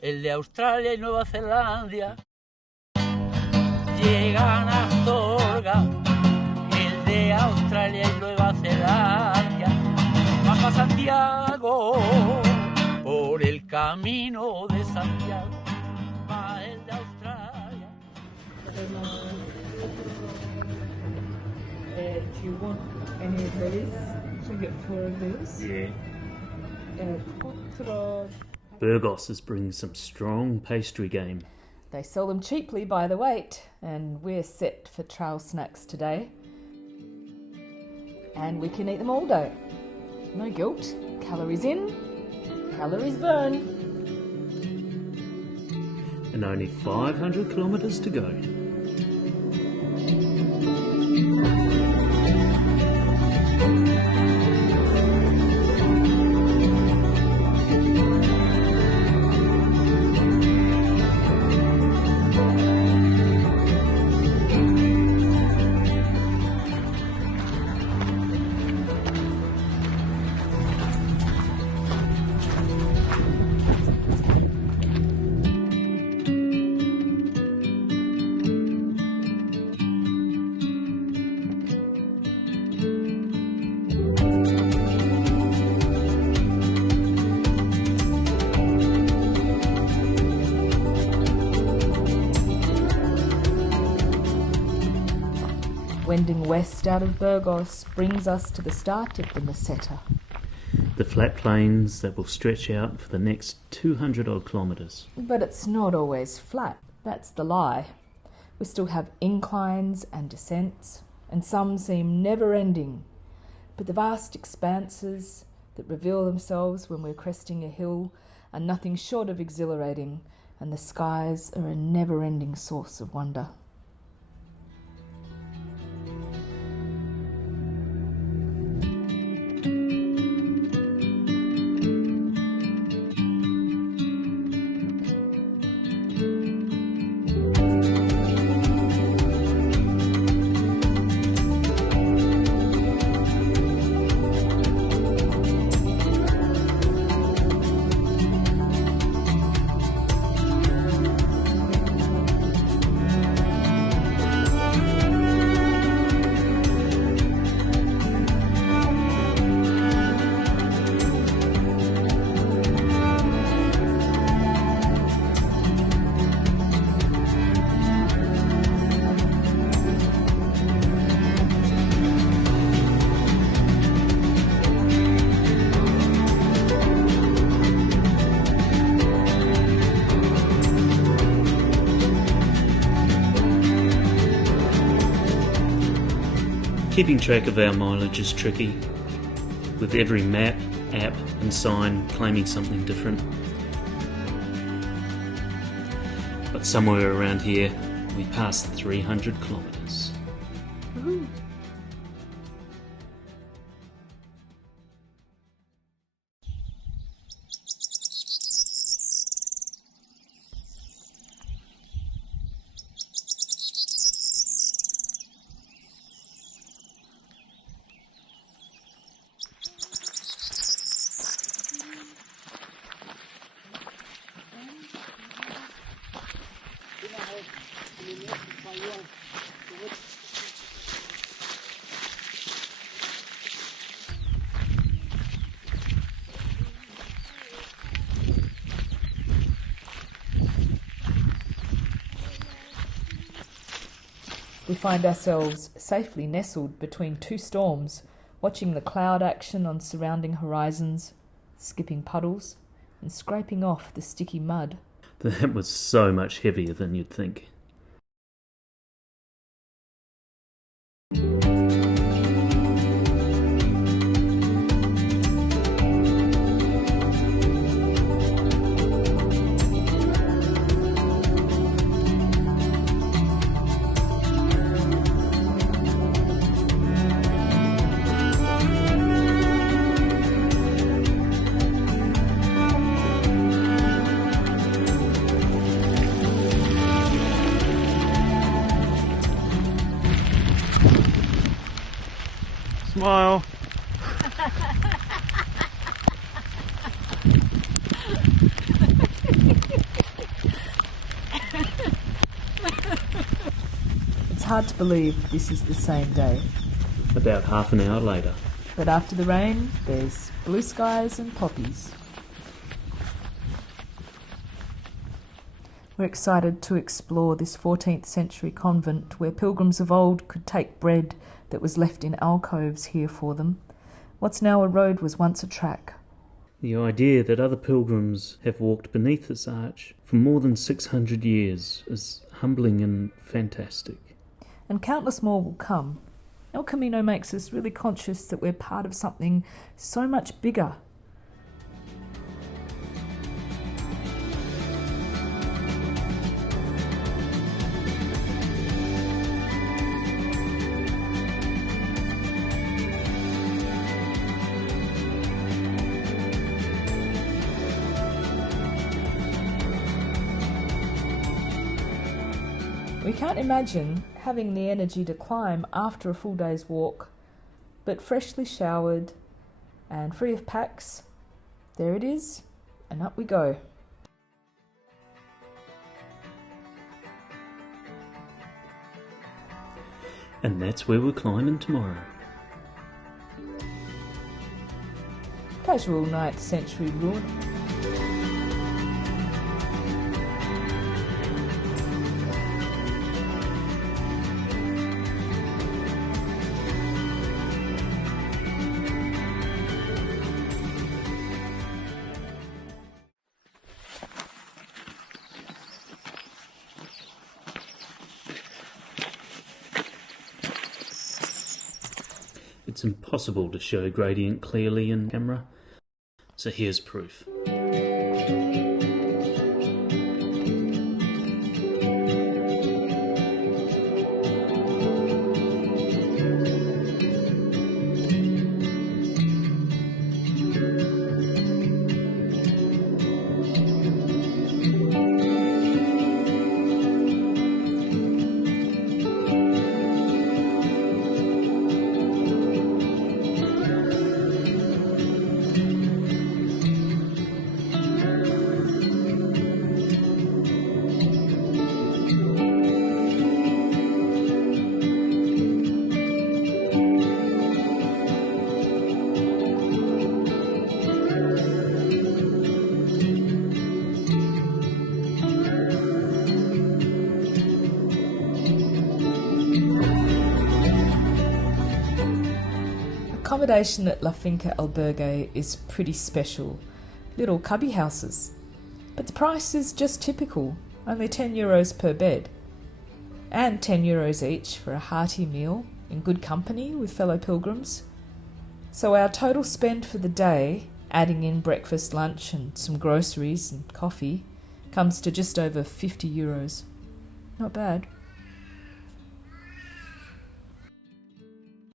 el de Australia y Nueva Zelanda. Llegan a Astorga, el de Australia y Nueva Zelanda. Van a Santiago, por el camino de Santiago, va el de Australia. Do you want any of these? Should we get 4 of these? Yeah. Cuatro. Burgos is bringing some strong pastry game. They sell them cheaply by the weight, and we're set for trail snacks today. And we can eat them all day. No guilt. Calories in, calories burn. And only 500 kilometres to go. Wending west out of Burgos brings us to the start of the Meseta. The flat plains that will stretch out for the next 200 odd kilometres. But it's not always flat. That's the lie. We still have inclines and descents, and some seem never-ending. But the vast expanses that reveal themselves when we're cresting a hill are nothing short of exhilarating, and the skies are a never-ending source of wonder. Keeping track of our mileage is tricky, with every map, app and sign claiming something different. But somewhere around here, we passed 300 kilometres. Woohoo. We find ourselves safely nestled between 2 storms, watching the cloud action on surrounding horizons, skipping puddles, and scraping off the sticky mud. That was so much heavier than you'd think. Smile. hard to believe this is the same day. About half an hour later. But after the rain, there's blue skies and poppies. We're excited to explore this 14th century convent where pilgrims of old could take bread that was left in alcoves here for them. What's now a road was once a track. The idea that other pilgrims have walked beneath this arch for more than 600 years is humbling and fantastic. And countless more will come. El Camino makes us really conscious that we're part of something so much bigger. We can't imagine having the energy to climb after a full day's walk, but freshly showered and free of packs, there it is, and up we go. And that's where we're climbing tomorrow. Casual 9th century ruin. It's impossible to show gradient clearly in camera, so here's proof. Accommodation at La Finca Albergue is pretty special. Little cubby houses. But the price is just typical, only €10 per bed. And €10 each for a hearty meal in good company with fellow pilgrims. So our total spend for the day, adding in breakfast, lunch and some groceries and coffee, comes to just over €50. Not bad.